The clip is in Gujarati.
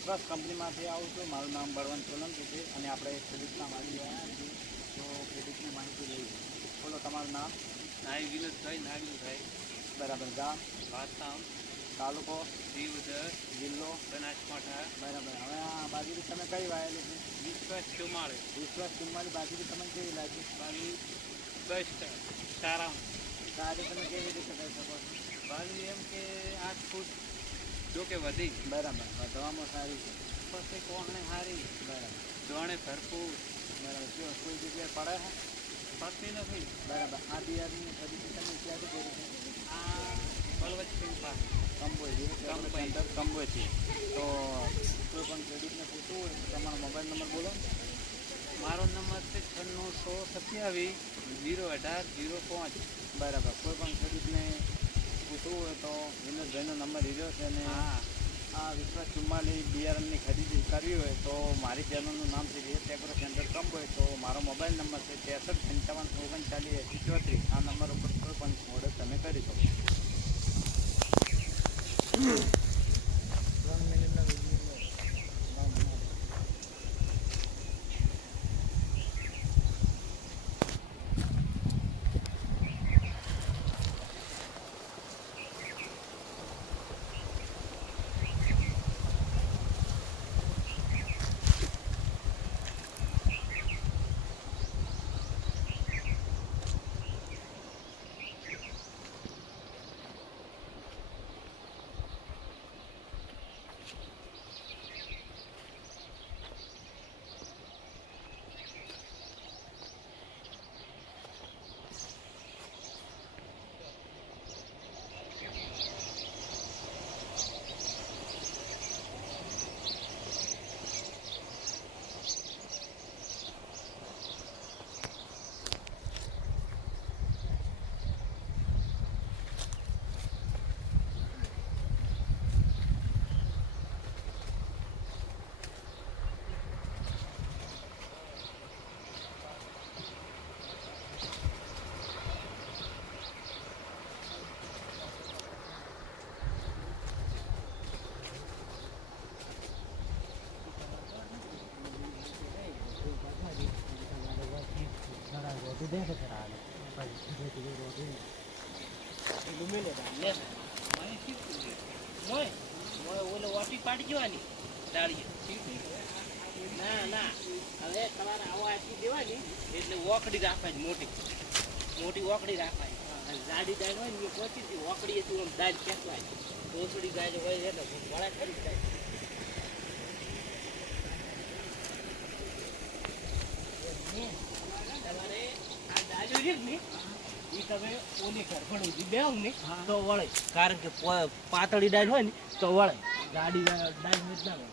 વિશ્વાસ કંપનીમાંથી આવું છું. મારું નામ બળવંત સોલંકી છે અને આપણે ખેડૂતના માલી આવ્યા છીએ. તો ખેડૂતની માહિતી લઈએ. બોલો તમારું નામ? નાઈ વિનોદભાઈ નાગલુભાઈ. બરાબર. ગામ? વાતામ. તાલુકો? દીવદર. જિલ્લો? બનાસકાંઠા. બરાબર. હવે આ બાજરી તમે કઈ વાયેલી છે? વિશ્વાસ 44. વિશ્વાસ 44 બાજરી તમને કેવી લાગી? બાલી બેસ્ટ સારા. સારી તમે કેવી રીતે કહી શકો છો? બાલી એમ કે 8 ફૂટ જોકે વધી. બરાબર. વધવામાં સારી છે. પછી કોહણે સારી. બરાબર. દોણે ભરપૂર. બરાબર. કયો કોઈ જગ્યાએ પડે છે? પડતી નથી. બરાબર. આ બિયારણની ખરીદી તમે ક્યાંથી કરી છે? આ બલવતસિંહ પાસે. કંબોઈ કંબોઈ. અંદર કંબોઈથી. તો કોઈ પણ ખેડૂતને પૂછવું હોય તો તમારો મોબાઈલ નંબર બોલો. મારો નંબર છે 9627 018 05. બરાબર. કોઈ પણ ખેડૂતને પૂછવું હોય તો વિનોદભાઈનો નંબર લીધો છે અને હા. આ વિશ્વાસ 44 બિયારણની ખરીદી કરવી હોય તો મારી ચેનલનું નામ છે જે એગ્રો સેન્ટર કંબોઈ. તો મારો મોબાઈલ નંબર છે 63 55 39 34. આ નંબર ઉપર કોઈ પણ ઓર્ડર તમે કરી શકો. 3 મિનિટના વિડીયો. પાડી જવાની ડાળીએ. ના ના, હવે તમારે આવા આપી દેવાની એટલે ઓકડી રાખવાની. મોટી મોટી ઓકડી રાખવાની. જાડી દાળ હોય ને એ પહોંચી ઓકડી તું આમ દાળ ખેંચવાની. ઓસડી દાળ હોય એટલે વળા કરી જાય. તમારે આ દાળ છે ને એ તમે ઓલી ઘરફળ બેવ ને તો વળે. કારણ કે પાતળી દાળ હોય ને તો વળે. ગાડી દાળ ના વળે.